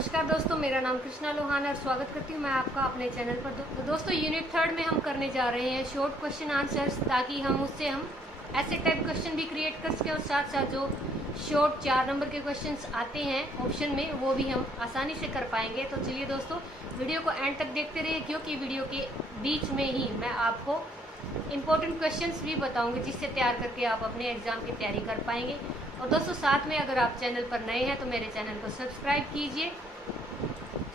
नमस्कार दोस्तों, मेरा नाम कृष्णा लोहान और स्वागत करती हूँ मैं आपका अपने चैनल पर। तो दोस्तों यूनिट 3 में हम करने जा रहे हैं शॉर्ट क्वेश्चन आंसर्स, ताकि हम उससे ऐसे टाइप क्वेश्चन भी क्रिएट कर सकें और साथ साथ जो शॉर्ट 4 नंबर के क्वेश्चंस आते हैं ऑप्शन में वो भी हम आसानी से कर पाएंगे। तो चलिए दोस्तों, वीडियो को एंड तक देखते रहिए, क्योंकि वीडियो के बीच में ही मैं आपको इम्पोर्टेंट क्वेश्चंस भी बताऊंगी, जिससे तैयार करके आप अपने एग्जाम की तैयारी कर पाएंगे। और दोस्तों साथ में अगर आप चैनल पर नए हैं तो मेरे चैनल को सब्सक्राइब कीजिए,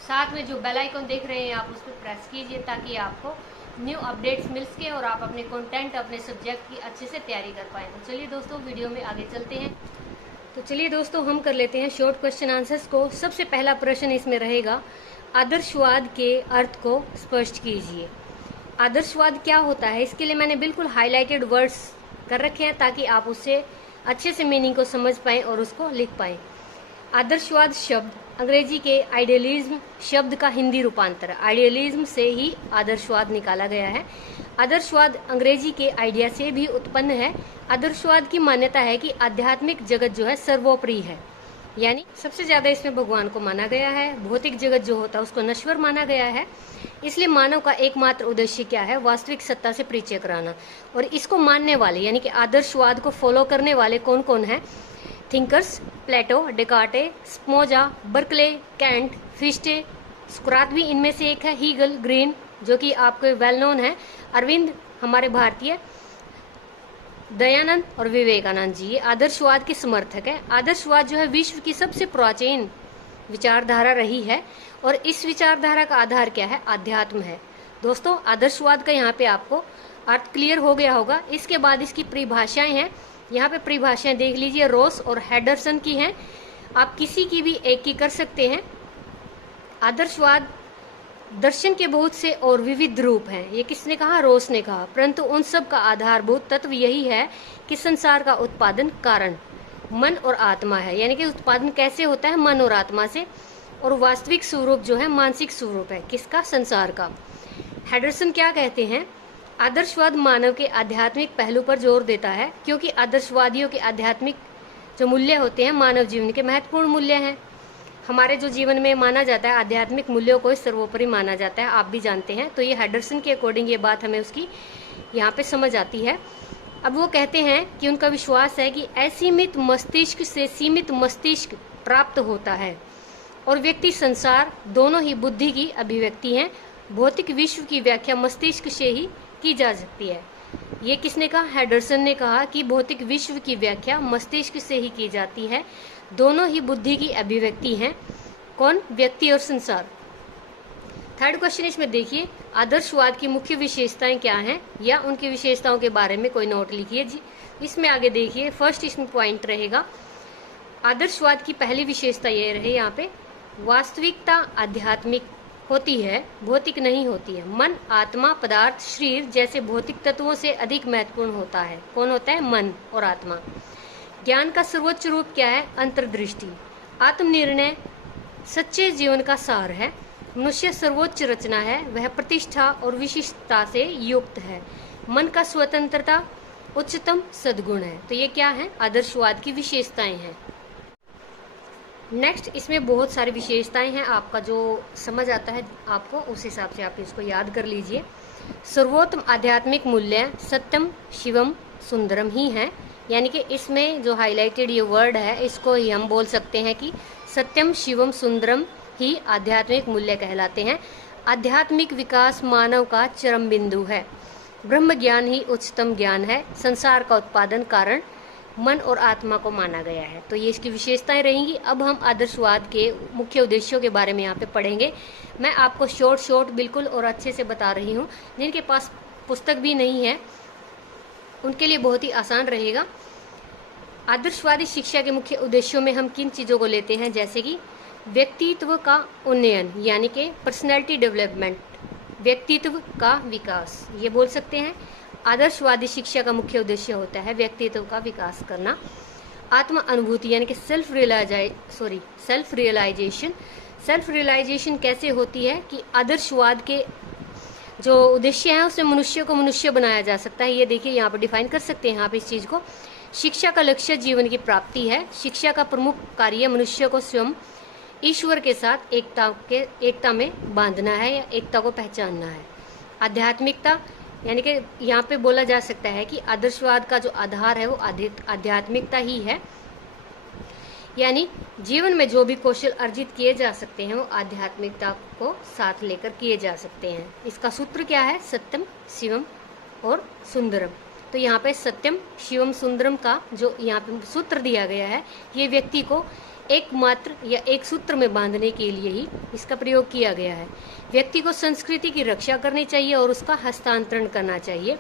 साथ में जो बेल आइकन देख रहे हैं आप उस पर प्रेस कीजिए, ताकि आपको न्यू अपडेट्स मिल सके और आप अपने कंटेंट, अपने सब्जेक्ट की अच्छे से तैयारी कर पाएँ। तो चलिए दोस्तों वीडियो में आगे चलते हैं। तो चलिए दोस्तों हम कर लेते हैं शॉर्ट क्वेश्चन आंसर्स को। सबसे पहला प्रश्न इसमें रहेगा, आदर्शवाद के अर्थ को स्पष्ट कीजिए। आदर्शवाद क्या होता है, इसके लिए मैंने बिल्कुल हाईलाइटेड वर्ड्स कर रखे हैं, ताकि आप उससे अच्छे से मीनिंग को समझ पाएं और उसको लिख पाएं। आदर्शवाद शब्द अंग्रेजी के आइडियलिज्म शब्द का हिंदी रूपांतर, आइडियलिज्म से ही आदर्शवाद निकाला गया है। आदर्शवाद अंग्रेजी के आइडिया से भी उत्पन्न है। आदर्शवाद की मान्यता है कि आध्यात्मिक जगत जो है सर्वोपरि है, यानी सबसे ज्यादा इसमें भगवान को माना गया है। भौतिक जगत जो होता है उसको नश्वर माना गया है। इसलिए मानव का एकमात्र उद्देश्य क्या है, वास्तविक सत्ता से परिचय कराना। और इसको मानने वाले यानी कि आदर्शवाद को फॉलो करने वाले कौन कौन है? थिंकर्स प्लेटो, डेकार्टे, स्पिनोजा, बर्कले, कैंट, फिश्टे, सुकरात भी इनमें से एक है, हीगल, ग्रीन जो कि आपको वेल नोन है, अरविंद हमारे भारतीय, दयानंद और विवेकानंद जी, ये आदर्शवाद के समर्थक है। आदर्शवाद जो है विश्व की सबसे प्राचीन विचारधारा रही है, और इस विचारधारा का आधार क्या है? अध्यात्म है। दोस्तों आदर्शवाद का यहाँ पे आपको अर्थ क्लियर हो गया होगा। इसके बाद इसकी परिभाषाएं हैं, यहाँ पे परिभाषाएं देख लीजिए, रोस और हेडरसन की हैं। आप किसी की भी एक की कर सकते हैं। आदर्शवाद दर्शन के बहुत से और विविध रूप हैं, ये किसने कहा? रोस ने कहा। परंतु उन सब का आधारभूत तत्व यही है कि संसार का उत्पादन कारण मन और आत्मा है, यानी कि उत्पादन कैसे होता है? मन और आत्मा से। और वास्तविक स्वरूप जो है मानसिक स्वरूप है, किसका? संसार का। हेडरसन क्या कहते हैं? आदर्शवाद मानव के आध्यात्मिक पहलू पर जोर देता है, क्योंकि आदर्शवादियों के आध्यात्मिक जो मूल्य होते हैं मानव जीवन के महत्वपूर्ण मूल्य हैं। हमारे जो जीवन में माना जाता है आध्यात्मिक मूल्यों को सर्वोपरि माना जाता है, आप भी जानते हैं। तो ये हेडरसन के अकॉर्डिंग ये बात हमें उसकी यहाँ पे समझ आती है। अब वो कहते हैं कि उनका विश्वास है कि असीमित मस्तिष्क से सीमित मस्तिष्क प्राप्त होता है, और व्यक्ति संसार दोनों ही बुद्धि की अभिव्यक्ति हैं। भौतिक विश्व की व्याख्या मस्तिष्क से ही की जा सकती है। ये किसने कहा? हेडरसन ने कहा कि भौतिक विश्व की व्याख्या मस्तिष्क से ही की जाती है, दोनों ही बुद्धि की अभिव्यक्ति हैं। कौन? व्यक्ति और संसार। थर्ड क्वेश्चन इसमें देखिए, आदर्शवाद की मुख्य विशेषताएं क्या हैं, या उनकी विशेषताओं के बारे में कोई नोट लिखिए जी। इसमें आगे देखिए, फर्स्ट इसमें पॉइंट रहेगा, आदर्शवाद की पहली विशेषता ये रहे यहाँ पे, वास्तविकता आध्यात्मिक होती है, भौतिक नहीं होती है। मन, आत्मा, पदार्थ, शरीर जैसे भौतिक तत्वों से अधिक महत्वपूर्ण होता है। कौन होता है? मन और आत्मा। ज्ञान का सर्वोच्च रूप क्या है? अंतर्दृष्टि। आत्मनिर्णय सच्चे जीवन का सार है। मनुष्य सर्वोच्च रचना है, वह प्रतिष्ठा और विशिष्टता से युक्त है। मन का स्वतंत्रता उच्चतम सद्गुण है। तो ये क्या है? आदर्शवाद की विशेषताएं हैं। नेक्स्ट इसमें बहुत सारी विशेषताएं हैं, आपका जो समझ आता है आपको उस हिसाब से आप इसको याद कर लीजिए। सर्वोत्तम आध्यात्मिक मूल्य सत्यम शिवम सुंदरम ही है, यानी कि इसमें जो हाईलाइटेड ये वर्ड है इसको ही हम बोल सकते हैं कि सत्यम शिवम सुंदरम ही आध्यात्मिक मूल्य कहलाते हैं। आध्यात्मिक विकास मानव का चरम बिंदु है। ब्रह्म ज्ञान ही उच्चतम ज्ञान है। संसार का उत्पादन कारण मन और आत्मा को माना गया है। तो ये इसकी विशेषताएं रहेंगी। अब हम आदर्शवाद के मुख्य उद्देश्यों के बारे में यहाँ पे पढ़ेंगे। मैं आपको शॉर्ट बिल्कुल और अच्छे से बता रही हूँ। जिनके पास पुस्तक भी नहीं है उनके लिए बहुत ही आसान रहेगा। आदर्शवादी शिक्षा के मुख्य उद्देश्यों में हम किन चीज़ों को लेते हैं, जैसे कि व्यक्तित्व का उन्नयन, यानी कि पर्सनैलिटी डेवलपमेंट, व्यक्तित्व का विकास, ये बोल सकते हैं। आदर्शवादी शिक्षा का मुख्य उद्देश्य होता है व्यक्तित्व का विकास करना। आत्म अनुभूति यानी कि सेल्फ रियलाइजेशन। सेल्फ रियलाइजेशन कैसे होती है कि आदर्शवाद के जो उद्देश्य है उससे मनुष्य को मनुष्य बनाया जा सकता है। ये देखिए यहाँ पर डिफाइन कर सकते हैं यहाँ पे इस चीज़ को। शिक्षा का लक्ष्य जीवन की प्राप्ति है। शिक्षा का प्रमुख कार्य मनुष्य को स्वयं ईश्वर के साथ एकता में बांधना है या एकता को पहचानना है। आध्यात्मिकता यानी कि यहाँ पे बोला जा सकता है कि आदर्शवाद का जो आधार है वो आध्यात्मिकता ही है, यानी जीवन में जो भी कौशल अर्जित किए जा सकते हैं वो आध्यात्मिकता को साथ लेकर किए जा सकते हैं। इसका सूत्र क्या है? सत्यम, शिवम और सुंदरम। तो यहाँ पे सत्यम, शिवम, सुंदरम का जो यहाँ पे सूत्र दिया गया है, ये व्यक्ति को एकमात्र या एक सूत्र में बांधने के लिए ही इसका प्रयोग किया गया है। व्यक्ति को संस्कृति की रक्षा करनी चाहिए और उसका हस्तांतरण करना चाहिए,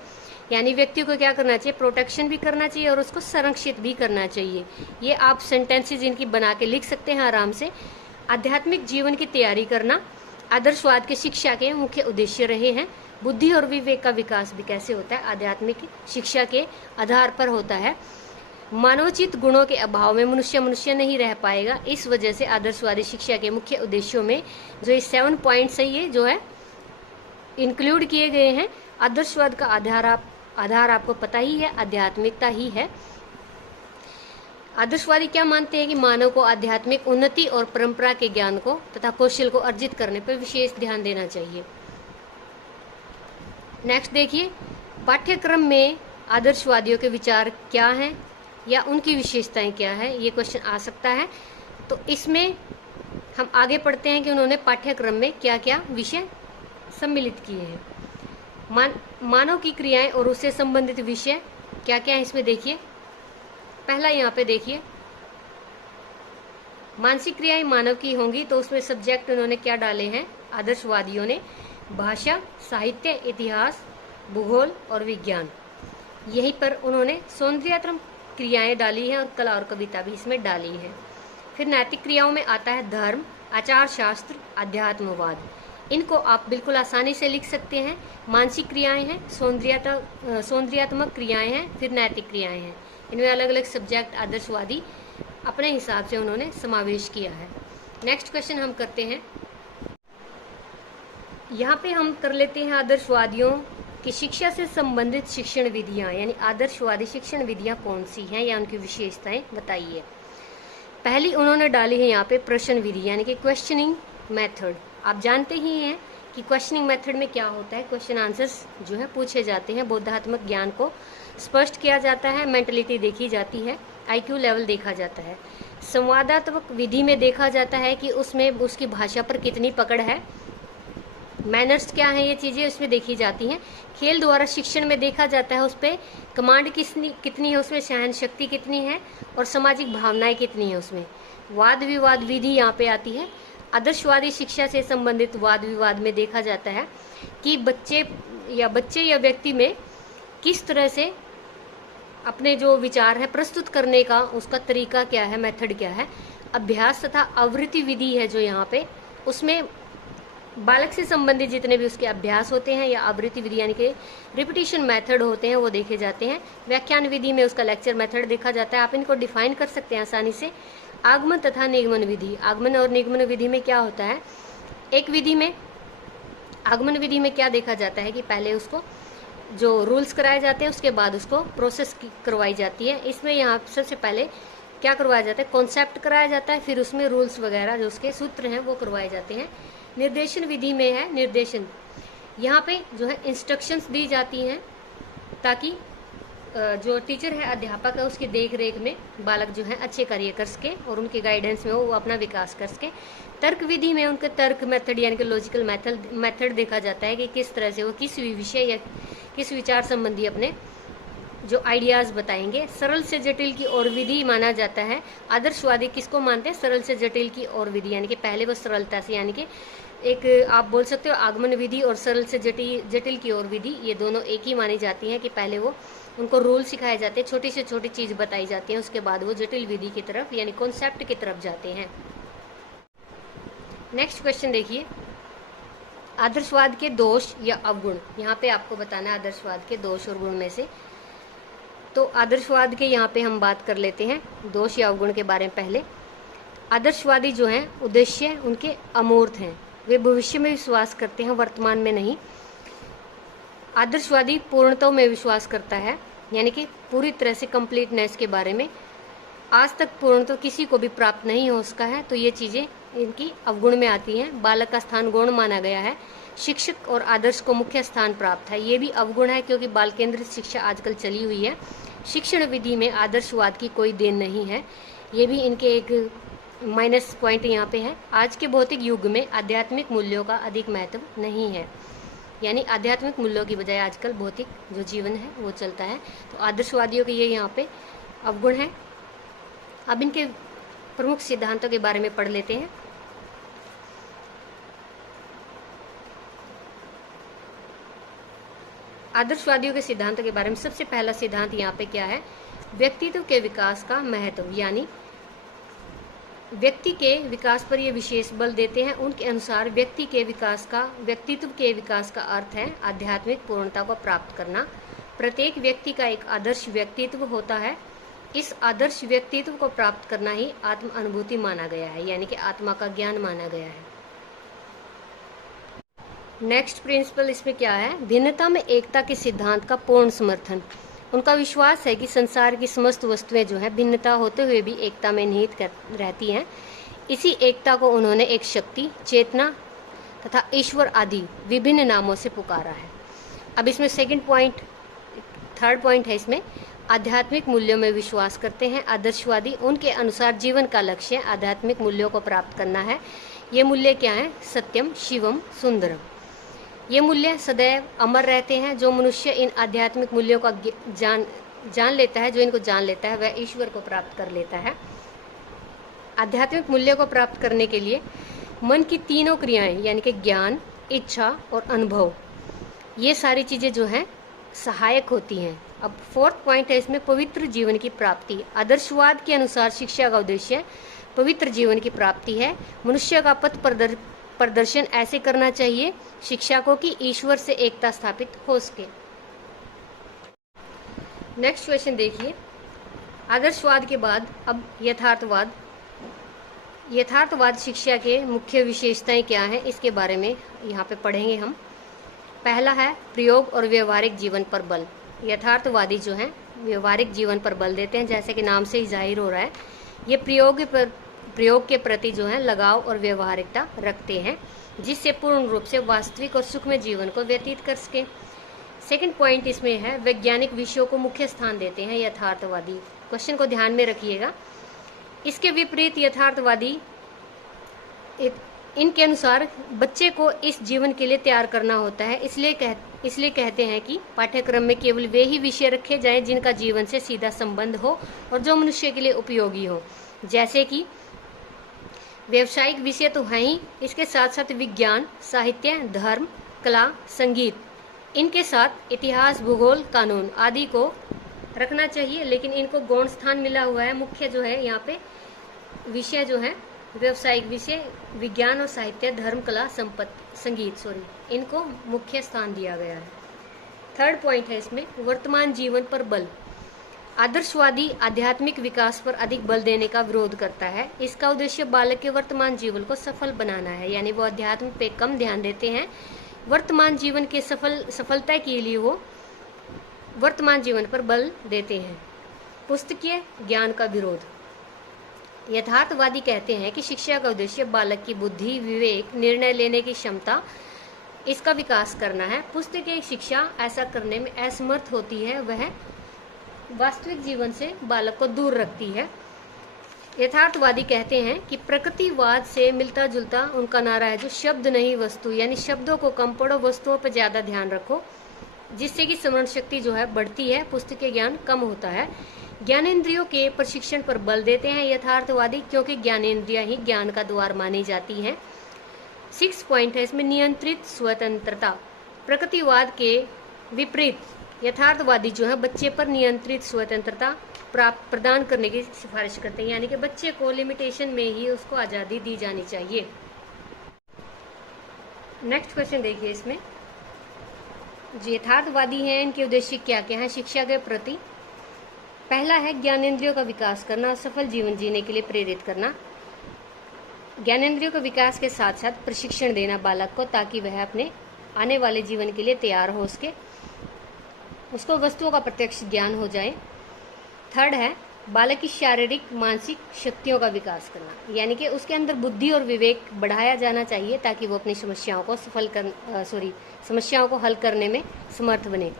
यानी व्यक्ति को क्या करना चाहिए? प्रोटेक्शन भी करना चाहिए और उसको संरक्षित भी करना चाहिए। ये आप सेंटेंसेस इनकी बना के लिख सकते हैं आराम से। आध्यात्मिक जीवन की तैयारी करना आदर्शवाद के शिक्षा के मुख्य उद्देश्य रहे हैं। बुद्धि और विवेक का विकास भी कैसे होता है? आध्यात्मिक शिक्षा के आधार पर होता है। मानवोचित गुणों के अभाव में मनुष्य नहीं रह पाएगा। इस वजह से आदर्शवादी शिक्षा के मुख्य उद्देश्यों में जो ये 7 पॉइंट्स है, ये जो है इंक्लूड किए गए हैं। आदर्शवाद का आधार आपको पता ही है, आध्यात्मिकता ही है। आदर्शवादी क्या मानते हैं कि मानव को आध्यात्मिक उन्नति और परंपरा के ज्ञान को तथा कौशल को अर्जित करने पर विशेष ध्यान देना चाहिए। नेक्स्ट देखिए, पाठ्यक्रम में आदर्शवादियों के विचार क्या हैं या उनकी विशेषताएं क्या है, ये क्वेश्चन आ सकता है। तो इसमें हम आगे पढ़ते हैं कि उन्होंने पाठ्यक्रम में क्या क्या विषय सम्मिलित किए हैं। मानव की क्रियाएं और उससे संबंधित विषय क्या क्या है इसमें देखिए। पहला यहाँ पे देखिए, मानसिक क्रियाएं मानव की होंगी, तो उसमें सब्जेक्ट उन्होंने क्या डाले हैं आदर्शवादियों ने? भाषा, साहित्य, इतिहास, भूगोल और विज्ञान। यहीं पर उन्होंने सौंदर्यात्मक क्रियाएं डाली हैं और कला और कविता भी इसमें डाली है। फिर नैतिक क्रियाओं में आता है धर्म, आचार शास्त्र, अध्यात्मवाद। इनको आप बिल्कुल आसानी से लिख सकते हैं। मानसिक क्रियाएं हैं, सौंदर्यात्मक क्रियाएं हैं, फिर नैतिक क्रियाएं हैं। इनमें अलग अलग सब्जेक्ट आदर्शवादी अपने हिसाब से उन्होंने समावेश किया है। नेक्स्ट क्वेश्चन हम करते हैं। यहाँ पे हम कर लेते हैं आदर्शवादियों की शिक्षा से संबंधित शिक्षण विधियाँ, यानी आदर्शवादी शिक्षण विधियाँ कौन सी हैं या उनकी विशेषताएं बताइए। पहली उन्होंने डाली है यहाँ पे प्रश्न विधि, यानी कि क्वेश्चनिंग मेथड। आप जानते ही हैं कि क्वेश्चनिंग मेथड में क्या होता है, क्वेश्चन आंसर्स जो है पूछे जाते हैं, बौद्धात्मक ज्ञान को स्पष्ट किया जाता है, मेंटलिटी देखी जाती है, IQ लेवल देखा जाता है। संवादात्मक विधि में देखा जाता है कि उसमें उसकी भाषा पर कितनी पकड़ है, मैनर्स क्या है, ये चीज़ें उसमें देखी जाती हैं। खेल द्वारा शिक्षण में देखा जाता है उस पर कमांड कितनी है, उसमें सहन शक्ति कितनी है और सामाजिक भावनाएं कितनी है उसमें। वाद विवाद विधि यहाँ पे आती है। आदर्शवादी शिक्षा से संबंधित वाद विवाद में देखा जाता है कि बच्चे या व्यक्ति में किस तरह से अपने जो विचार है प्रस्तुत करने का उसका तरीका क्या है, मेथड क्या है। अभ्यास तथा आवृत्ति विधि है जो यहाँ पे, उसमें बालक से संबंधित जितने भी उसके अभ्यास होते हैं या आवृत्ति विधि यानी कि रिपीटिशन मेथड होते हैं वो देखे जाते हैं। व्याख्यान विधि में उसका लेक्चर मेथड देखा जाता है। आप इनको डिफाइन कर सकते हैं आसानी से। आगमन तथा निगमन विधि, आगमन और निगमन विधि में क्या होता है, एक विधि में आगमन विधि में क्या देखा जाता है कि पहले उसको जो रूल्स कराए जाते हैं उसके बाद उसको प्रोसेस करवाई जाती है। इसमें यहाँ सबसे पहले क्या करवाया जाता है, कॉन्सेप्ट कराया जाता है, फिर उसमें रूल्स वगैरह जो उसके सूत्र हैं वो करवाए जाते हैं। निर्देशन विधि में है निर्देशन, यहाँ पे जो है इंस्ट्रक्शंस दी जाती हैं ताकि जो टीचर है, अध्यापक है, उसकी देख रेख में बालक जो है अच्छे कार्य कर सके और उनके गाइडेंस में वो अपना विकास कर सके। तर्क विधि में उनके तर्क मेथड यानी कि लॉजिकल मेथड देखा जाता है कि किस तरह से वो किस विषय या किस विचार संबंधी अपने जो आइडियाज़ बताएंगे। सरल से जटिल की ओर विधि माना जाता है। आदर्शवादी किसको मानते हैं, सरल से जटिल की ओर विधि, यानी कि पहले वो सरलता से, यानी कि एक आप बोल सकते हो आगमन विधि और सरल से जटिल की ओर विधि, ये दोनों एक ही मानी जाती हैं कि पहले वो उनको रूल सिखाए जाते हैं, छोटी से छोटी चीज़ बताई जाती है, उसके बाद वो जटिल विधि की तरफ यानी कॉन्सेप्ट की तरफ जाते हैं। नेक्स्ट क्वेश्चन देखिए, आदर्शवाद के दोष या अवगुण। यहाँ पे आपको बताना है आदर्शवाद के दोष और गुण में से। तो आदर्शवाद के यहाँ पे हम बात कर लेते हैं दोष या अवगुण के बारे में। पहले आदर्शवादी जो हैं उद्देश्य उनके अमूर्त हैं, वे भविष्य में विश्वास करते हैं, वर्तमान में नहीं। आदर्शवादी पूर्णता में विश्वास करता है, यानी कि पूरी तरह से कंप्लीटनेस के बारे में। आज तक पूर्ण तो किसी को भी प्राप्त नहीं हो सका है, तो ये चीजें इनकी अवगुण में आती हैं। बालक का स्थान गौण माना गया है। शिक्षक और आदर्श को मुख्य स्थान प्राप्त है, ये भी अवगुण है, क्योंकि बाल केंद्रित शिक्षा आजकल चली हुई है। शिक्षण विधि में आदर्शवाद की कोई देन नहीं है, ये भी इनके एक माइनस पॉइंट यहाँ पे है। आज के भौतिक युग में आध्यात्मिक मूल्यों का अधिक महत्व नहीं है, यानी आध्यात्मिक मूल्यों की बजाय आजकल भौतिक जो जीवन है वो चलता है। तो आदर्शवादियों के ये यहाँ पे अवगुण है। अब इनके प्रमुख सिद्धांतों के बारे में पढ़ लेते हैं। आदर्शवादियों के सिद्धांतों के बारे में सबसे पहला सिद्धांत यहाँ पे क्या है? व्यक्तित्व के विकास का महत्व, यानी व्यक्ति के विकास पर ये विशेष बल देते हैं। उनके अनुसार व्यक्तित्व के विकास का अर्थ है आध्यात्मिक पूर्णता को प्राप्त करना। प्रत्येक व्यक्ति का एक आदर्श व्यक्तित्व होता है। इस आदर्श व्यक्तित्व को प्राप्त करना ही आत्म अनुभूति माना गया है, यानी कि आत्मा का ज्ञान माना गया है। नेक्स्ट प्रिंसिपल इसमें क्या है? भिन्नता में एकता के सिद्धांत का पूर्ण समर्थन। उनका विश्वास है कि संसार की समस्त वस्तुएं जो है भिन्नता होते हुए भी एकता में निहित रहती हैं। इसी एकता को उन्होंने एक शक्ति, चेतना तथा ईश्वर आदि विभिन्न नामों से पुकारा है। अब इसमें थर्ड पॉइंट है इसमें, आध्यात्मिक मूल्यों में विश्वास करते हैं आदर्शवादी। उनके अनुसार जीवन का लक्ष्य आध्यात्मिक मूल्यों को प्राप्त करना है। ये मूल्य क्या है? सत्यम, शिवम, सुंदरम। ये मूल्य सदैव अमर रहते हैं। जो मनुष्य इन आध्यात्मिक मूल्यों का जान लेता है, जो इनको जान लेता है, वह ईश्वर को प्राप्त कर लेता है। आध्यात्मिक मूल्यों को प्राप्त करने के लिए मन की तीनों क्रियाएं, यानी कि ज्ञान, इच्छा और अनुभव, ये सारी चीजें जो हैं सहायक होती हैं। अब फोर्थ पॉइंट है इसमें, पवित्र जीवन की प्राप्ति। आदर्शवाद के अनुसार शिक्षा का उद्देश्य पवित्र जीवन की प्राप्ति है। मनुष्य का पथ प्रदर्शन ऐसे करना चाहिए शिक्षा को कि ईश्वर से एकता स्थापित हो सके। नेक्स्ट क्वेश्चन देखिए। आदर्शवाद के बाद अब यथार्थवाद। यथार्थवाद शिक्षा के मुख्य विशेषताएं क्या हैं, इसके बारे में यहाँ पे पढ़ेंगे हम। पहला है प्रयोग और व्यवहारिक जीवन पर बल। यथार्थवादी जो हैं व्यवहारिक जीवन पर बल देते हैं, जैसे कि नाम से ही जाहिर हो रहा है। ये प्रयोग के प्रति जो है लगाव और व्यवहारिकता रखते हैं, जिससे पूर्ण रूप से वास्तविक और सुखमय जीवन को व्यतीत कर सके। सेकंड पॉइंट इसमें है, वैज्ञानिक विषयों को मुख्य स्थान देते हैं यथार्थवादी। क्वेश्चन को ध्यान में रखिएगा। इसके विपरीत यथार्थवादी इनके अनुसार बच्चे को इस जीवन के लिए तैयार करना होता है। इसलिए कहते हैं कि पाठ्यक्रम में केवल वे ही विषय रखे जाएं जिनका जीवन से सीधा संबंध हो और जो मनुष्य के लिए उपयोगी हो। जैसे कि व्यावसायिक विषय तो हैं ही, इसके साथ साथ विज्ञान, साहित्य, धर्म, कला, संगीत, इनके साथ इतिहास, भूगोल, कानून आदि को रखना चाहिए। लेकिन इनको गौण स्थान मिला हुआ है। मुख्य जो है यहाँ पे विषय जो है व्यावसायिक विषय, विज्ञान और साहित्य, धर्म, कला, संगीत, इनको मुख्य स्थान दिया गया है। थर्ड पॉइंट है इसमें, वर्तमान जीवन पर बल। आदर्शवादी आध्यात्मिक विकास पर अधिक बल देने का विरोध करता है। इसका उद्देश्य बालक के वर्तमान जीवन को सफल बनाना है, यानी वो अध्यात्म पे कम ध्यान देते हैं। वर्तमान जीवन के सफलता के लिए वो वर्तमान जीवन पर बल देते हैं। पुस्तकीय ज्ञान का विरोध। यथार्थवादी कहते हैं कि शिक्षा का उद्देश्य बालक की बुद्धि, विवेक, निर्णय लेने की क्षमता, इसका विकास करना है। पुस्तकीय शिक्षा ऐसा करने में असमर्थ होती है, वह वास्तविक जीवन से बालक को दूर रखती है। यथार्थवादी कहते हैं कि प्रकृतिवाद से मिलता जुलता उनका नारा है, जो शब्द नहीं वस्तु, यानी शब्दों को कम पढ़ो, वस्तुओं पर ज्यादा ध्यान रखो, जिससे कि स्मरण शक्ति जो है बढ़ती है, पुस्तकीय ज्ञान कम होता है। ज्ञानेंद्रियों के प्रशिक्षण पर बल देते हैं यथार्थवादी, क्योंकि ज्ञानेंद्रियां ही ज्ञान का द्वार मानी जाती हैं। 6 पॉइंट है इसमें, नियंत्रित स्वतंत्रता। प्रकृतिवाद के विपरीत यथार्थवादी जो है बच्चे पर नियंत्रित स्वतंत्रता प्रदान करने की सिफारिश करते हैं, यानी कि बच्चे को लिमिटेशन में ही उसको आज़ादी दी जानी चाहिए। नेक्स्ट क्वेश्चन देखिए इसमें, जो यथार्थवादी हैं इनके उद्देश्य क्या क्या है शिक्षा के प्रति। पहला है ज्ञानेंद्रियों का विकास करना, सफल जीवन जीने के लिए प्रेरित करना। ज्ञानेंद्रियों के विकास के साथ साथ प्रशिक्षण देना बालक को, ताकि वह अपने आने वाले जीवन के लिए तैयार हो सके, उसको वस्तुओं का प्रत्यक्ष ज्ञान हो जाए। थर्ड है बालक की शारीरिक मानसिक शक्तियों का विकास करना, यानी कि उसके अंदर बुद्धि और विवेक बढ़ाया जाना चाहिए ताकि वो अपनी समस्याओं को हल करने में समर्थ बने।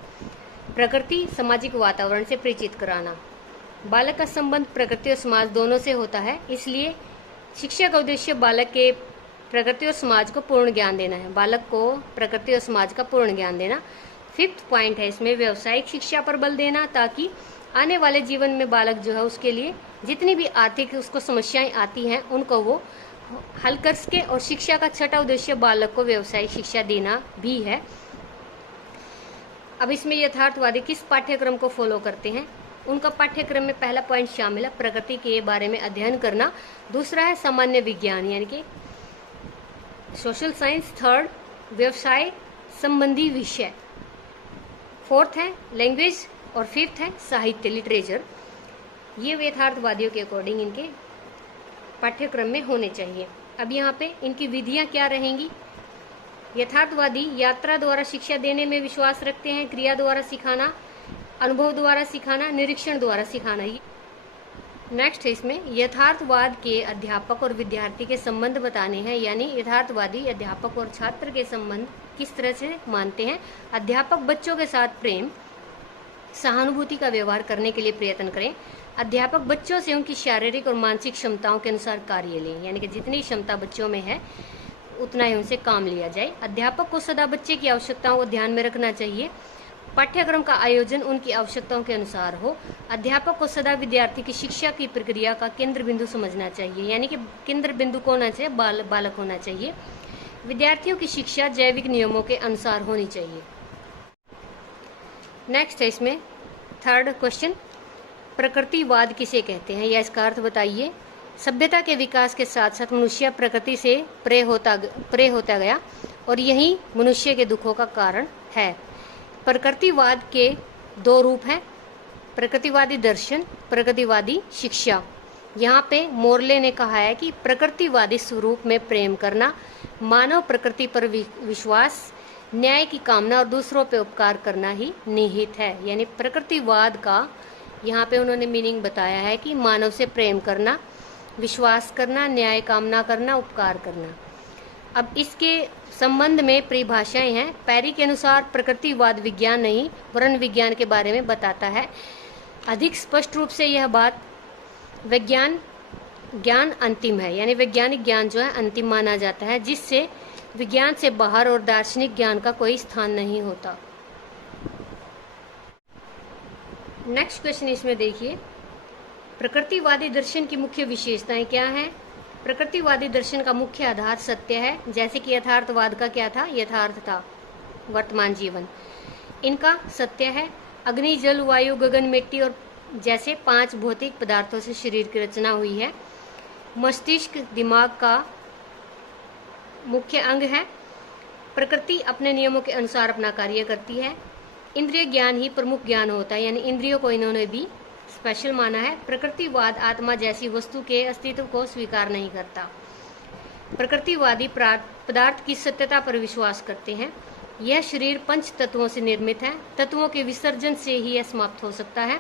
प्रकृति सामाजिक वातावरण से परिचित कराना, बालक का संबंध प्रकृति और समाज दोनों से होता है, इसलिए शिक्षा का उद्देश्य बालक के प्रकृति और समाज को पूर्ण ज्ञान देना है। बालक को प्रकृति और समाज का पूर्ण ज्ञान देना। 5th पॉइंट है इसमें व्यावसायिक शिक्षा पर बल देना, ताकि आने वाले जीवन में बालक जो है उसके लिए जितनी भी आर्थिक उसको समस्याएं आती हैं उनको वो हल कर सके। और शिक्षा का 6ठा उद्देश्य बालक को व्यावसायिक शिक्षा देना भी है। अब इसमें यथार्थवादी किस पाठ्यक्रम को फॉलो करते हैं, उनका पाठ्यक्रम में पहला पॉइंट शामिल है प्रकृति के बारे में अध्ययन करना। दूसरा है सामान्य विज्ञान यानी कि सोशल साइंस। 3rd व्यवसाय संबंधी विषय। 4th है लैंग्वेज और 5th है साहित्य लिटरेचर। ये यथार्थवादियों के अकॉर्डिंग इनके पाठ्यक्रम में होने चाहिए। अब यहाँ पे इनकी विधियां क्या रहेंगी। यथार्थवादी यात्रा द्वारा शिक्षा देने में विश्वास रखते हैं, क्रिया द्वारा सिखाना, अनुभव द्वारा सिखाना, निरीक्षण द्वारा सिखाना। नेक्स्ट है इसमें यथार्थवाद के अध्यापक और विद्यार्थी के संबंध बताने हैं, यानी यथार्थवादी अध्यापक और छात्र के संबंध किस तरह से मानते हैं। अध्यापक बच्चों के साथ प्रेम सहानुभूति का व्यवहार करने के लिए प्रयत्न करें। अध्यापक बच्चों से उनकी शारीरिक और मानसिक क्षमताओं के अनुसार कार्य लें, यानी कि जितनी क्षमता बच्चों में है उतना ही उनसे काम लिया जाए। अध्यापक को सदा बच्चे की आवश्यकताओं को ध्यान में रखना चाहिए। पाठ्यक्रम का आयोजन उनकी आवश्यकताओं के अनुसार हो। अध्यापक को सदा विद्यार्थी की शिक्षा की प्रक्रिया का केंद्र बिंदु समझना चाहिए, यानी कि केंद्र बिंदु कौन होना चाहिए, बालक होना चाहिए। विद्यार्थियों की शिक्षा जैविक नियमों के अनुसार होनी चाहिए। नेक्स्ट है इसमें 3rd क्वेश्चन प्रकृतिवाद किसे कहते हैं या इसका अर्थ बताइए। सभ्यता के विकास के साथ साथ मनुष्य प्रकृति से प्रे होता गया और यही मनुष्य के दुखों का कारण है। प्रकृतिवाद के 2 रूप हैं, प्रकृतिवादी दर्शन, प्रकृतिवादी शिक्षा। यहाँ पे मोरले ने कहा है कि प्रकृतिवादी स्वरूप में प्रेम करना, मानव प्रकृति पर विश्वास, न्याय की कामना और दूसरों पे उपकार करना ही निहित है। यानी प्रकृतिवाद का यहाँ पे उन्होंने मीनिंग बताया है कि मानव से प्रेम करना, विश्वास करना, न्याय कामना करना, उपकार करना। अब इसके संबंध में परिभाषाएं हैं। पैरी के अनुसार प्रकृतिवाद विज्ञान नहीं वरन विज्ञान के बारे में बताता है। अधिक स्पष्ट रूप से यह बात ज्ञान अंतिम है, यानी वैज्ञानिक ज्ञान जो है अंतिम माना जाता है, जिससे विज्ञान से बाहर और दार्शनिक ज्ञान का कोई स्थान नहीं होता। नेक्स्ट क्वेश्चन इसमें देखिए प्रकृतिवादी दर्शन की मुख्य विशेषताएं क्या हैं। प्रकृतिवादी दर्शन का मुख्य आधार सत्य है, जैसे कि यथार्थवाद का क्या था, यथार्थ था वर्तमान जीवन। इनका सत्य है अग्नि जल वायु गगन मिट्टी और जैसे 5 भौतिक पदार्थों से शरीर की रचना हुई है। मस्तिष्क दिमाग का मुख्य अंग है। प्रकृति अपने नियमों के अनुसार अपना कार्य करती है। इंद्रिय ज्ञान ही प्रमुख ज्ञान होता है, यानी इंद्रियों को इन्होंने भी स्पेशल माना है। प्रकृतिवाद आत्मा जैसी वस्तु के अस्तित्व को स्वीकार नहीं करता। प्रकृतिवादी पदार्थ की सत्यता पर विश्वास करते हैं। यह शरीर 5 तत्वों से निर्मित है, तत्वों के विसर्जन से ही यह समाप्त हो सकता है।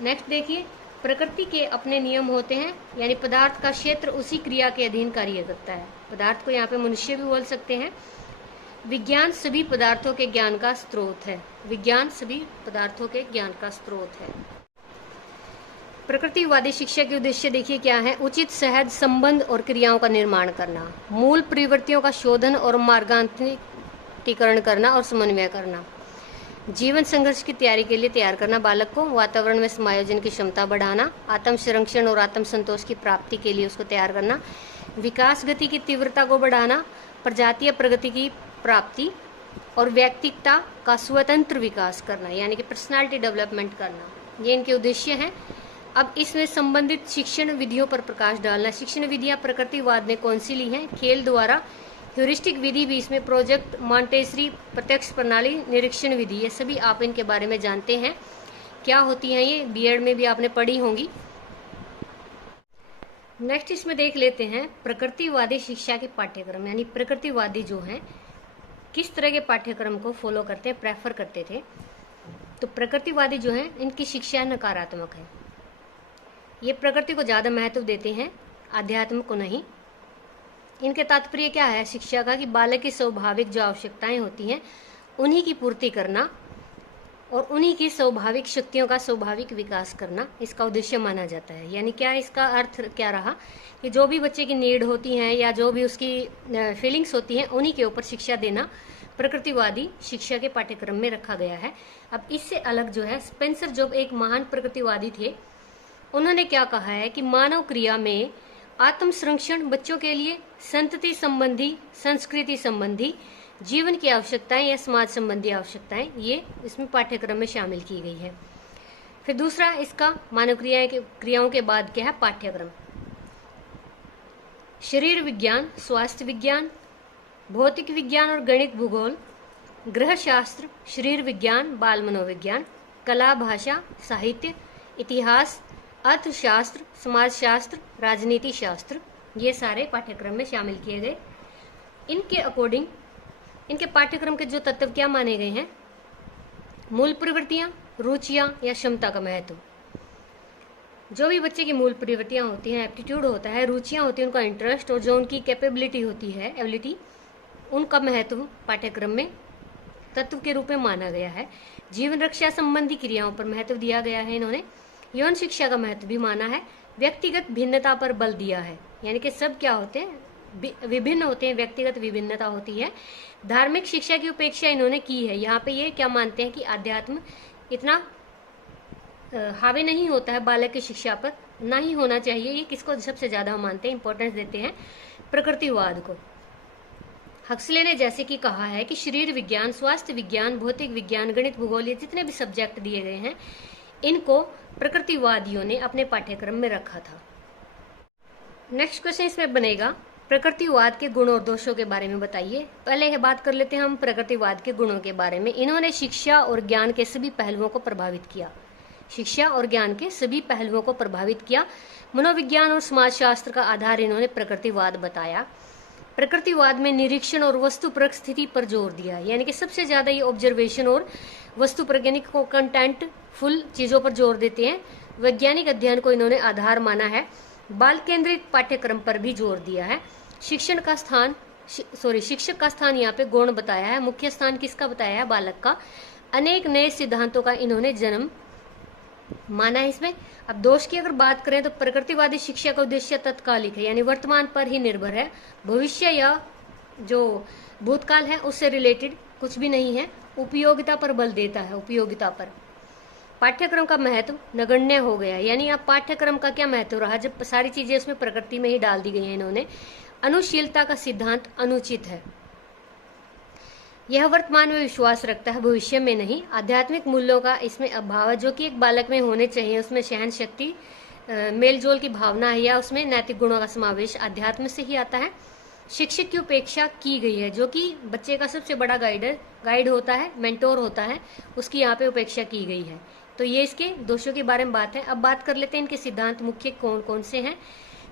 नेक्स्ट देखिए प्रकृति के अपने नियम होते हैं, यानी पदार्थ का क्षेत्र उसी क्रिया के अधीन कार्य करता है। पदार्थ को यहाँ पे मनुष्य भी बोल सकते हैं। विज्ञान सभी पदार्थों के ज्ञान का स्रोत है। विज्ञान सभी पदार्थों के ज्ञान का स्रोत है। प्रकृतिवादी शिक्षा के उद्देश्य देखिए क्या है। उचित सहज संबंध और क्रियाओं का निर्माण करना, मूल प्रवृत्तियों का शोधन और मार्गांतरीकरण करना और समन्वय करना, जीवन संघर्ष की तैयारी के लिए तैयार करना, बालक को वातावरण में समायोजन की क्षमता बढ़ाना, आत्म संरक्षण और आत्म संतोष की प्राप्ति के लिए उसको तैयार करना, विकास गति की तीव्रता को बढ़ाना, प्रजातीय प्रगति की प्राप्ति और व्यक्तित्वता का स्वतंत्र विकास करना, यानी कि पर्सनालिटी डेवलपमेंट करना, ये इनके उद्देश्य हैं। अब इसमें संबंधित शिक्षण विधियों पर प्रकाश डालना। शिक्षण विधियां प्रकृतिवाद ने कौन सी ली हैं। खेल द्वारा, ह्यूरिस्टिक विधि भी इसमें, प्रोजेक्ट मॉन्टेसरी, प्रत्यक्ष प्रणाली, निरीक्षण विधि, ये सभी आप इनके बारे में जानते हैं क्या होती हैं। ये बीएड में भी आपने पढ़ी होंगी। नेक्स्ट इसमें देख लेते हैं प्रकृतिवादी शिक्षा के पाठ्यक्रम, यानी प्रकृतिवादी जो हैं किस तरह के पाठ्यक्रम को फॉलो करते हैं, प्रेफर करते थे। तो प्रकृतिवादी जो हैं इनकी शिक्षा नकारात्मक है, ये प्रकृति को ज़्यादा महत्व देते हैं, आध्यात्म को नहीं। इनके तात्पर्य क्या है शिक्षा का कि बालक की स्वाभाविक जो आवश्यकताएं होती हैं उन्हीं की पूर्ति करना और उन्हीं की स्वाभाविक शक्तियों का स्वाभाविक विकास करना इसका उद्देश्य माना जाता है। यानी क्या इसका अर्थ क्या रहा कि जो भी बच्चे की नीड होती हैं या जो भी उसकी फीलिंग्स होती हैं उन्हीं के ऊपर शिक्षा देना प्रकृतिवादी शिक्षा के पाठ्यक्रम में रखा गया है। अब इससे अलग जो है स्पेंसर जो एक महान प्रकृतिवादी थे, उन्होंने क्या कहा है कि मानव क्रिया में आत्म संरक्षण, बच्चों के लिए संतति संबंधी, संस्कृति संबंधी, जीवन की आवश्यकताएं या समाज संबंधी आवश्यकताएं ये इसमें पाठ्यक्रम में शामिल की गई है। फिर दूसरा इसका मानव क्रियाओं के बाद क्या है पाठ्यक्रम। शरीर विज्ञान, स्वास्थ्य विज्ञान, भौतिक विज्ञान और गणित, भूगोल, गृह शास्त्र, शरीर विज्ञान, बाल मनोविज्ञान, कला, भाषा, साहित्य, इतिहास, अर्थशास्त्र, समाजशास्त्र, राजनीति शास्त्र, ये सारे पाठ्यक्रम में शामिल किए गए। इनके अकॉर्डिंग इनके पाठ्यक्रम के जो तत्व क्या माने गए हैं, मूल प्रवृत्तियां, रुचियां या क्षमता का महत्व। जो भी बच्चे की मूल प्रवृत्तियां होती हैं, एप्टीट्यूड होता है, रुचियां होती हैं, उनका इंटरेस्ट और जो उनकी कैपेबिलिटी होती है, एबिलिटी, उनका महत्व पाठ्यक्रम में तत्व के रूप में माना गया है। जीवन रक्षा संबंधी क्रियाओं पर महत्व दिया गया है इन्होंने। यौन शिक्षा का महत्व भी माना है। व्यक्तिगत भिन्नता पर बल दिया है, यानी कि सब क्या होते हैं विभिन्न होते हैं, व्यक्तिगत विभिन्नता होती है। धार्मिक शिक्षा की उपेक्षा इन्होंने की है। यहाँ पे ये क्या मानते हैं कि अध्यात्म इतना हावी नहीं होता है बालक की शिक्षा पर, ना ही होना चाहिए। ये किसको सबसे ज्यादा मानते हैं, इंपॉर्टेंस देते हैं प्रकृतिवाद को। हक्सले ने जैसे कि कहा है कि शरीर विज्ञान, स्वास्थ्य विज्ञान, भौतिक विज्ञान, गणित, भूगोल, ये जितने भी सब्जेक्ट दिए गए हैं इनको प्रकृतिवादियों ने अपने पाठ्यक्रम में रखा था। नेक्स्ट क्वेश्चन इसमें बनेगा प्रकृतिवाद के गुण और दोषों के बारे में बताइए। पहले यह बात कर लेते हैं हम प्रकृतिवाद के गुणों के बारे में। इन्होंने शिक्षा और ज्ञान के सभी पहलुओं को प्रभावित किया। शिक्षा और ज्ञान के सभी पहलुओं को प्रभावित किया। मनोविज्ञान और समाजशास्त्र का आधार इन्होंने प्रकृतिवाद बताया। प्रकृतिवाद में निरीक्षण और वस्तुपरक स्थिति पर जोर दिया, यानी कि सबसे ज्यादा ये ऑब्जर्वेशन और वस्तुपरक यानी कंटेंट फुल चीजों पर जोर देते हैं। वैज्ञानिक अध्ययन को इन्होंने आधार माना है। बाल केंद्रित पाठ्यक्रम पर भी जोर दिया है। शिक्षक का स्थान यहाँ पे गौण बताया है, मुख्य स्थान किसका बताया है, बालक का। अनेक नए सिद्धांतों का इन्होंने जन्म माना है इसमें। अब दोष की अगर बात करें तो प्रकृतिवादी शिक्षा का उद्देश्य तत्कालिक है, यानी वर्तमान पर ही निर्भर है। भविष्य या जो भूतकाल है उससे रिलेटेड कुछ भी नहीं है। उपयोगिता पर बल देता है, उपयोगिता पर। पाठ्यक्रम का महत्व नगण्य हो गया, यानी अब पाठ्यक्रम का क्या महत्व रहा जब सारी चीजें उसमें प्रकृति में ही डाल दी गई हैं इन्होंने। अनुशीलता का सिद्धांत अनुचित है, यह वर्तमान में विश्वास रखता है, भविष्य में नहीं। आध्यात्मिक मूल्यों का इसमें अभाव है, जो कि एक बालक में होने चाहिए। उसमें सहन शक्ति, मेलजोल की भावना है, या उसमें नैतिक गुणों का समावेश अध्यात्म से ही आता है। शिक्षक की उपेक्षा की गई है, जो कि बच्चे का सबसे बड़ा गाइड होता है, मेंटोर होता है, उसकी यहाँ पे उपेक्षा की गई है। तो ये इसके दोषों के बारे में बात है। अब बात कर लेते हैं इनके सिद्धांत मुख्य कौन कौन से हैं।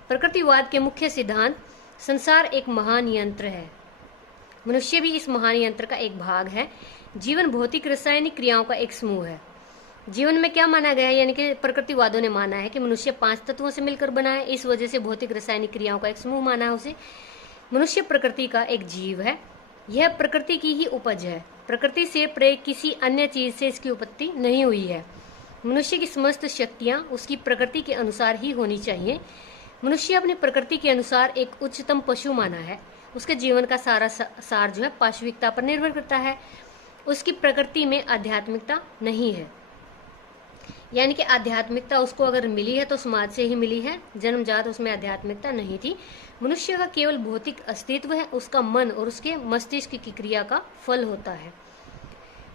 प्रकृतिवाद के मुख्य सिद्धांत, संसार एक महान यंत्र है, मनुष्य भी इस महान यंत्र का एक भाग है। जीवन भौतिक रासायनिक क्रियाओं का एक समूह है। जीवन में क्या माना गया है, यानी कि प्रकृतिवादों ने माना है कि मनुष्य 5 तत्वों से मिलकर बना है, इस वजह से भौतिक रासायनिक क्रियाओं का एक समूह माना है उसे। मनुष्य प्रकृति का एक जीव है, यह प्रकृति की ही उपज है, प्रकृति से प्रेरित किसी अन्य चीज से इसकी उत्पत्ति नहीं हुई है। मनुष्य की समस्त शक्तियां उसकी प्रकृति के अनुसार ही होनी चाहिए। मनुष्य अपनी प्रकृति के अनुसार एक उच्चतम पशु माना है। उसके जीवन का सारा सार जो है पाशविकता पर निर्भर करता है। उसकी प्रकृति में आध्यात्मिकता नहीं है, यानी कि आध्यात्मिकता उसको अगर मिली है तो समाज से ही मिली है, जन्मजात उसमें आध्यात्मिकता नहीं थी। मनुष्य का केवल भौतिक अस्तित्व है, उसका मन और उसके मस्तिष्क की क्रिया का फल होता है।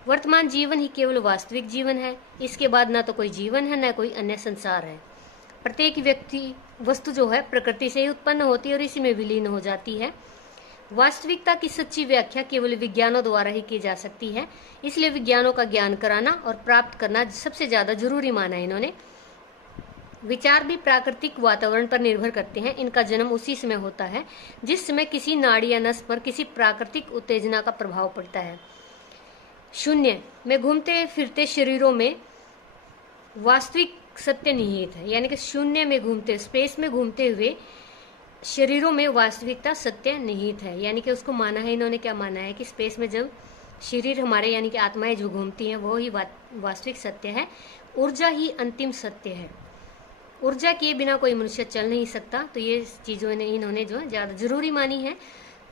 वर्तमान जीवन ही केवल वास्तविक जीवन है, इसके बाद ना तो कोई जीवन है, ना कोई अन्य संसार है। प्रत्येक व्यक्ति वस्तु जो है प्रकृति से ही उत्पन्न होती है और इसी में विलीन हो जाती है। वास्तविकता की सच्ची व्याख्या केवल विज्ञानों द्वारा ही की जा सकती है, इसलिए विज्ञानों का ज्ञान कराना और प्राप्त करना सबसे ज्यादा जरूरी माना है इन्होंने। विचार भी प्राकृतिक वातावरण पर निर्भर करते हैं। इनका जन्म उसी समय होता है जिस समय किसी नाड़ी या नस पर किसी प्राकृतिक उत्तेजना का प्रभाव पड़ता है। शून्य में घूमते फिरते शरीरों में वास्तविक सत्य निहित है, यानी कि शून्य में घूमते, स्पेस में घूमते हुए शरीरों में वास्तविकता सत्य निहित है। यानी कि उसको माना है, इन्होंने क्या माना है कि स्पेस में जब शरीर हमारे यानी कि आत्माएं जो घूमती हैं वो ही वास्तविक सत्य है। ऊर्जा ही अंतिम सत्य है, ऊर्जा के बिना कोई मनुष्य चल नहीं सकता। तो ये चीज़ों इन्होंने जो है ज़्यादा जरूरी मानी है।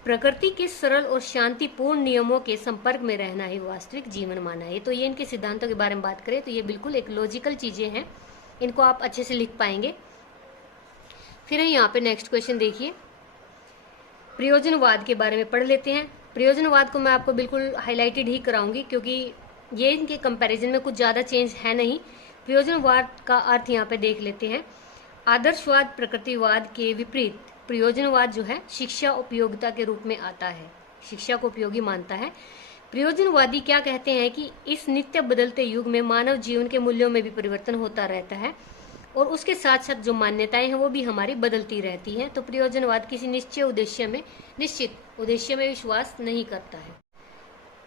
प्रकृति के सरल और शांतिपूर्ण नियमों के संपर्क में रहना ही वास्तविक जीवन माना है। तो ये इनके सिद्धांतों के बारे में बात करें तो ये बिल्कुल एक लॉजिकल चीज़ें हैं, इनको आप अच्छे से लिख पाएंगे। फिर यहाँ पे नेक्स्ट क्वेश्चन देखिए, प्रयोजनवाद के बारे में पढ़ लेते हैं। प्रयोजनवाद को मैं आपको बिल्कुल हाईलाइटेड ही कराऊंगी क्योंकि ये इनके कंपैरिजन में कुछ ज़्यादा चेंज है नहीं। प्रयोजनवाद का अर्थ यहाँ पे देख लेते हैं। आदर्शवाद प्रकृतिवाद के विपरीत प्रयोजनवाद जो है शिक्षा उपयोगिता के रूप में आता है, शिक्षा को उपयोगी मानता है। प्रयोजनवादी क्या कहते हैं कि इस नित्य बदलते युग में मानव जीवन के मूल्यों में भी परिवर्तन होता रहता है और उसके साथ साथ जो मान्यताएं हैं वो भी हमारी बदलती रहती हैं। तो प्रयोजनवाद किसी निश्चित उद्देश्य में विश्वास नहीं करता है।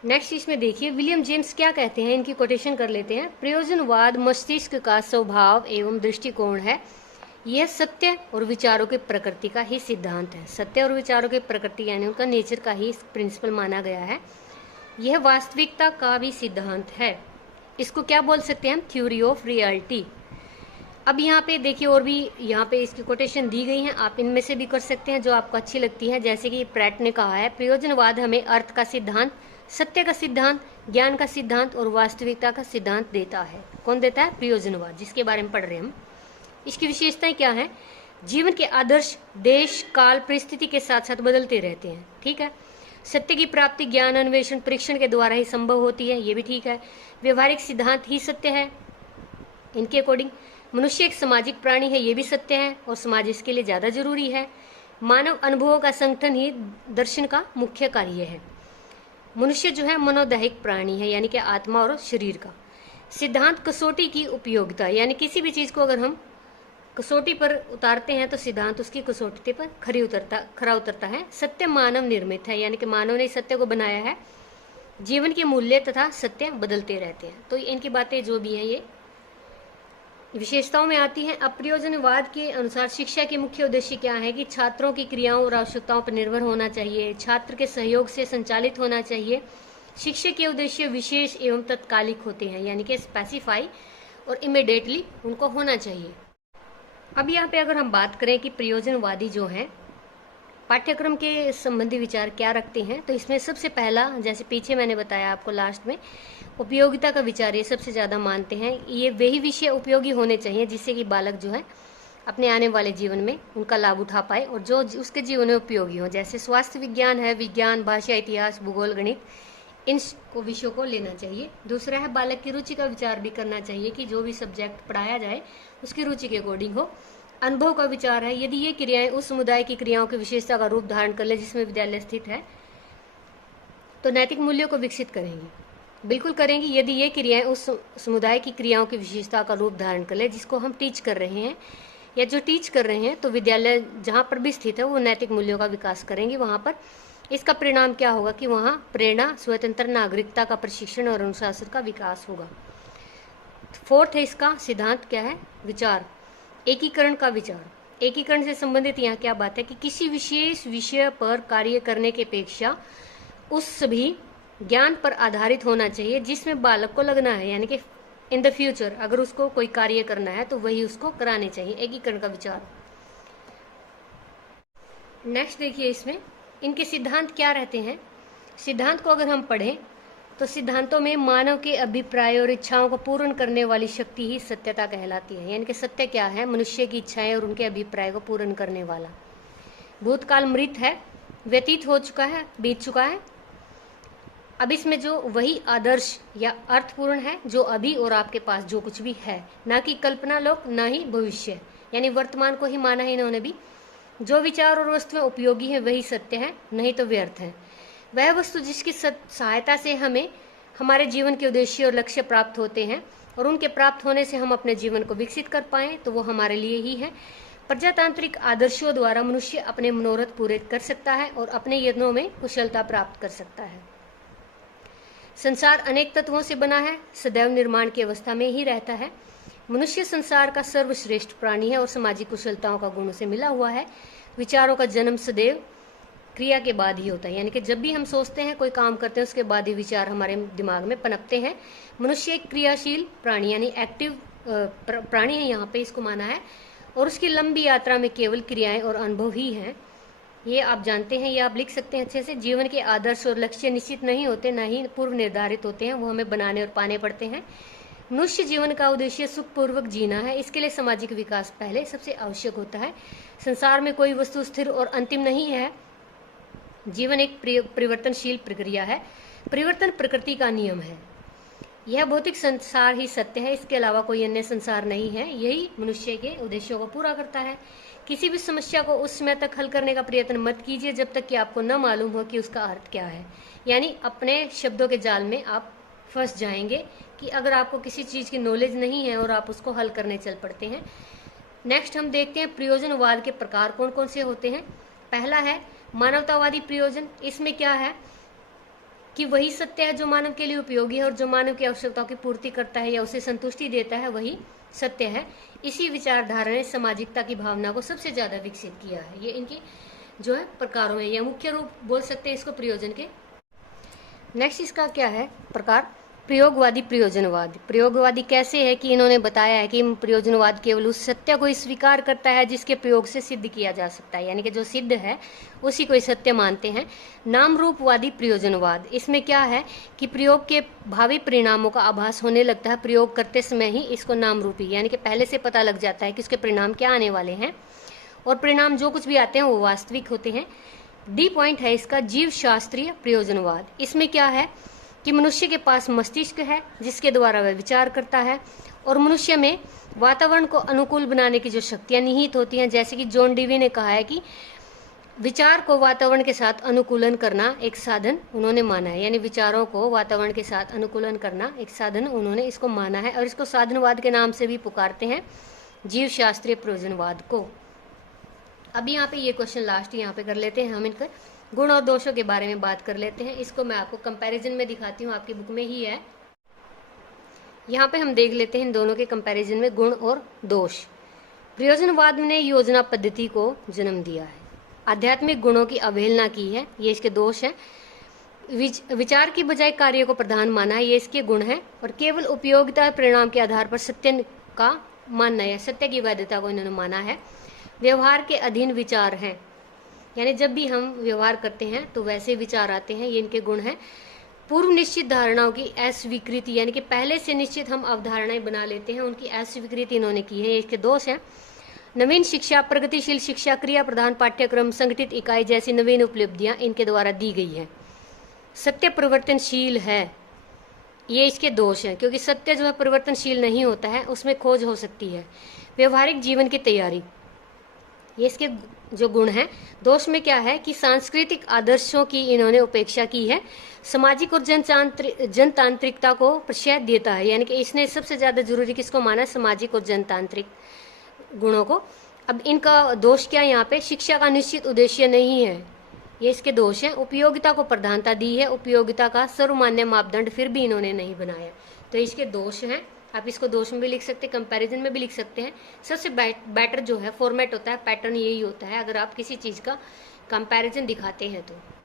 नेक्स्ट इसमें देखिए विलियम जेम्स क्या कहते हैं, इनकी कोटेशन कर लेते हैं। प्रयोजनवाद मस्तिष्क का स्वभाव एवं दृष्टिकोण है, यह सत्य और विचारों के प्रकृति का ही सिद्धांत है। सत्य और विचारों के प्रकृति यानी उनका नेचर का ही प्रिंसिपल माना गया है। यह वास्तविकता का भी सिद्धांत है। इसको क्या बोल सकते हैं हम, थ्योरी ऑफ रियलिटी। अब यहाँ पे देखिए और भी यहाँ पे इसकी कोटेशन दी गई हैं, आप इनमें से भी कर सकते हैं जो आपको अच्छी लगती है। जैसे कि प्रैट ने कहा है, प्रयोजनवाद हमें अर्थ का सिद्धांत, सत्य का सिद्धांत, ज्ञान का सिद्धांत और वास्तविकता का सिद्धांत देता है। कौन देता है, प्रयोजनवाद, जिसके बारे में पढ़ रहे हैं हम। इसकी विशेषताएं क्या है, जीवन के आदर्श देश काल परिस्थिति के साथ साथ बदलते रहते हैं, ठीक है। सत्य की प्राप्ति ज्ञान अन्वेषण परीक्षण के द्वारा ही संभव होती है, ये भी ठीक है। व्यवहारिक सिद्धांत ही सत्य है इनके अकॉर्डिंग। मनुष्य एक सामाजिक प्राणी है, ये भी सत्य है और समाज इसके लिए ज़्यादा जरूरी है। मानव अनुभवों का संगठन ही दर्शन का मुख्य कार्य है। मनुष्य जो है मनोदैहिक प्राणी है, यानी कि आत्मा और शरीर का। सिद्धांत कसौटी की उपयोगिता, यानी किसी भी चीज़ को अगर हम कसौटी पर उतारते हैं तो सिद्धांत उसकी कसौटी पर खरा उतरता है। सत्य मानव निर्मित है, यानी कि मानव ने सत्य को बनाया है। जीवन के मूल्य तथा सत्य बदलते रहते हैं। तो इनकी बातें जो भी हैं ये विशेषताओं में आती हैं। अप्रयोजनवाद के अनुसार शिक्षा के मुख्य उद्देश्य क्या है कि छात्रों की क्रियाओं और आवश्यकताओं पर निर्भर होना चाहिए, छात्र के सहयोग से संचालित होना चाहिए। शिक्षा के उद्देश्य विशेष एवं तत्कालिक होते हैं, यानी कि स्पेसिफाई और इमीडिएटली उनको होना चाहिए। अब यहाँ पे अगर हम बात करें कि प्रयोजनवादी जो हैं पाठ्यक्रम के संबंधी विचार क्या रखते हैं, तो इसमें सबसे पहला, जैसे पीछे मैंने बताया आपको लास्ट में, उपयोगिता का विचार ये सबसे ज़्यादा मानते हैं। ये वही विषय उपयोगी होने चाहिए जिससे कि बालक जो है अपने आने वाले जीवन में उनका लाभ उठा पाए और जो उसके जीवन में उपयोगी हो। जैसे स्वास्थ्य विज्ञान है, विज्ञान, भाषा, इतिहास, भूगोल, गणित, इन विषयों को लेना चाहिए। दूसरा है बालक की रुचि का विचार भी करना चाहिए कि जो भी सब्जेक्ट पढ़ाया जाए उसकी रुचि के अकॉर्डिंग हो। अनुभव का विचार है, यदि ये क्रियाएं उस समुदाय की क्रियाओं की विशेषता का रूप धारण कर ले जिसमें विद्यालय स्थित है तो नैतिक मूल्यों को विकसित करेंगी, बिल्कुल करेंगी। यदि ये क्रियाएं उस समुदाय की क्रियाओं की विशेषता का रूप धारण कर ले जिसको हम टीच कर रहे हैं या जो टीच कर रहे हैं, तो विद्यालय जहाँ पर भी स्थित है वो नैतिक मूल्यों का विकास करेंगे वहाँ पर। इसका परिणाम क्या होगा कि वहाँ प्रेरणा, स्वतंत्र नागरिकता का प्रशिक्षण और अनुशासन का विकास होगा। फोर्थ है इसका सिद्धांत क्या है, विचार, एकीकरण का विचार। एकीकरण से संबंधित यहाँ क्या बात है कि किसी विशेष विषय पर कार्य करने की अपेक्षा उस सभी ज्ञान पर आधारित होना चाहिए जिसमें बालक को लगना है, यानी कि इन द फ्यूचर अगर उसको कोई कार्य करना है तो वही उसको कराने चाहिए, एकीकरण का विचार। नेक्स्ट देखिए इसमें इनके सिद्धांत क्या रहते हैं। सिद्धांत को अगर हम पढ़ें तो सिद्धांतों में मानव के अभिप्राय और इच्छाओं को पूर्ण करने वाली शक्ति ही सत्यता कहलाती है। यानी कि सत्य क्या है, मनुष्य की इच्छाएं और उनके अभिप्राय को पूर्ण करने वाला। भूतकाल मृत है, व्यतीत हो चुका है, बीत चुका है। अब इसमें जो वही आदर्श या अर्थपूर्ण है जो अभी और आपके पास जो कुछ भी है, ना कि कल्पना लोक, ना ही भविष्य, यानी वर्तमान को ही माना है इन्होंने भी। जो विचार और वस्तुएं उपयोगी है वही सत्य है, नहीं तो व्यर्थ है। वह वस्तु जिसकी सहायता से हमें हमारे जीवन के उद्देश्य और लक्ष्य प्राप्त होते हैं और उनके प्राप्त होने से हम अपने जीवन को विकसित कर पाएं तो वो हमारे लिए ही है। प्रजातांत्रिक आदर्शों द्वारा मनुष्य अपने मनोरथ पूरे कर सकता है और अपने यत्नों में कुशलता प्राप्त कर सकता है। संसार अनेक तत्वों से बना है, सदैव निर्माण की अवस्था में ही रहता है। मनुष्य संसार का सर्वश्रेष्ठ प्राणी है और सामाजिक कुशलताओं का गुण उसे मिला हुआ है। विचारों का जन्म सदैव क्रिया के बाद ही होता है, यानी कि जब भी हम सोचते हैं, कोई काम करते हैं, उसके बाद ही विचार हमारे दिमाग में पनपते हैं। मनुष्य एक क्रियाशील प्राणी यानी एक्टिव प्राणी है, यहाँ पे इसको माना है, और उसकी लंबी यात्रा में केवल क्रियाएं और अनुभव ही हैं। ये आप जानते हैं, ये आप लिख सकते हैं अच्छे से। जीवन के आदर्श और लक्ष्य निश्चित नहीं होते, न ही पूर्व निर्धारित होते हैं, वो हमें बनाने और पाने पड़ते हैं। मनुष्य जीवन का उद्देश्य सुखपूर्वक जीना है, इसके लिए सामाजिक विकास पहले सबसे आवश्यक होता है। संसार में कोई वस्तु स्थिर और अंतिम नहीं है। जीवन एक परिवर्तनशील प्रक्रिया है। परिवर्तन प्रकृति का नियम है। यह भौतिक संसार ही सत्य है, इसके अलावा कोई अन्य संसार नहीं है। यही मनुष्य के उद्देश्यों को पूरा करता है। किसी भी समस्या को उस समय तक हल करने का प्रयत्न मत कीजिए जब तक कि आपको न मालूम हो कि उसका अर्थ क्या है। यानी अपने शब्दों के जाल में आप फंस जाएंगे कि अगर आपको किसी चीज की नॉलेज नहीं है और आप उसको हल करने चल पड़ते हैं। नेक्स्ट हम देखते हैं प्रयोजनवाद के प्रकार कौन कौन से होते हैं। पहला है मानवतावादी प्रयोजन। इसमें क्या है कि वही सत्य है जो मानव के लिए उपयोगी है और जो मानव की आवश्यकताओं की पूर्ति करता है या उसे संतुष्टि देता है, वही सत्य है। इसी विचारधारा ने सामाजिकता की भावना को सबसे ज्यादा विकसित किया है। ये इनकी जो है प्रकारों में या मुख्य रूप बोल सकते हैं इसको प्रयोजन के। नेक्स्ट इसका क्या है प्रकार, प्रयोगवादी प्रयोजनवाद। प्रयोगवादी कैसे है कि इन्होंने बताया है कि प्रयोजनवाद केवल उस सत्य को स्वीकार करता है जिसके प्रयोग से सिद्ध किया जा सकता है, यानी कि जो सिद्ध है उसी को सत्य मानते हैं। नाम रूपवादी प्रयोजनवाद, इसमें क्या है कि प्रयोग के भावी परिणामों का आभास होने लगता है प्रयोग करते समय ही। इसको नाम रूपी यानी कि पहले से पता लग जाता है कि उसके परिणाम क्या आने वाले हैं, और परिणाम जो कुछ भी आते हैं वो वास्तविक होते हैं। डी पॉइंट है इसका जीव शास्त्रीय प्रयोजनवाद। इसमें क्या है कि मनुष्य के पास मस्तिष्क है जिसके द्वारा वह विचार करता है, और मनुष्य में वातावरण को अनुकूल बनाने की जो शक्तियां निहित होती हैं, जैसे कि जॉन डीवी ने कहा है कि विचार को वातावरण के साथ अनुकूलन करना एक साधन उन्होंने माना है। यानी विचारों को वातावरण के साथ अनुकूलन करना एक साधन उन्होंने इसको माना है, और इसको साधनवाद के नाम से भी पुकारते हैं, जीव शास्त्रीय प्रयोजनवाद को। अब यहाँ पे ये क्वेश्चन लास्ट यहाँ पे कर लेते हैं हम इनका गुण और दोषों के बारे में बात कर लेते हैं। इसको मैं आपको कंपैरिजन में दिखाती हूँ, आपकी बुक में ही है। यहाँ पे हम देख लेते हैं इन दोनों के कंपैरिजन में गुण और दोष। प्रयोजनवाद ने योजना पद्धति को जन्म दिया है, आध्यात्मिक गुणों की अवहेलना की है, ये इसके दोष हैं। विचार की बजाय कार्य को प्रधान माना है, ये इसके गुण हैं। और केवल उपयोगिता परिणाम के आधार पर सत्य का मानना है, सत्य की वैधता को इन्होंने माना है। व्यवहार के अधीन विचार हैं, यानी जब भी हम व्यवहार करते हैं तो वैसे विचार आते हैं, ये इनके गुण हैं। पूर्व निश्चित धारणाओं की अस्वीकृति, यानी कि पहले से निश्चित हम अवधारणाएं बना लेते हैं, उनकी अस्वीकृति इन्होंने की है, ये इसके दोष हैं। नवीन शिक्षा, प्रगतिशील शिक्षा, क्रिया प्रधान पाठ्यक्रम, संगठित इकाई जैसी नवीन उपलब्धियां इनके द्वारा दी गई है। सत्य परिवर्तनशील है, ये इसके दोष हैं, क्योंकि सत्य जो है परिवर्तनशील नहीं होता है, उसमें खोज हो सकती है। व्यवहारिक जीवन की तैयारी, ये इसके जो गुण हैं। दोष में क्या है कि सांस्कृतिक आदर्शों की इन्होंने उपेक्षा की है। सामाजिक और जनतांत्रिकता को प्रश्रय देता है, यानी कि इसने सबसे ज्यादा जरूरी किसको माना, सामाजिक और जनतांत्रिक गुणों को। अब इनका दोष क्या है यहाँ पे, शिक्षा का निश्चित उद्देश्य नहीं है, ये इसके दोष हैं। उपयोगिता को प्रधानता दी है, उपयोगिता का सर्वमान्य मापदंड फिर भी इन्होंने नहीं बनाया, तो इसके दोष हैं। आप इसको दोष में भी लिख सकते हैं, कंपैरिजन में भी लिख सकते हैं। सबसे बेटर जो है फॉर्मेट होता है, पैटर्न यही होता है अगर आप किसी चीज का कंपैरिजन दिखाते हैं तो।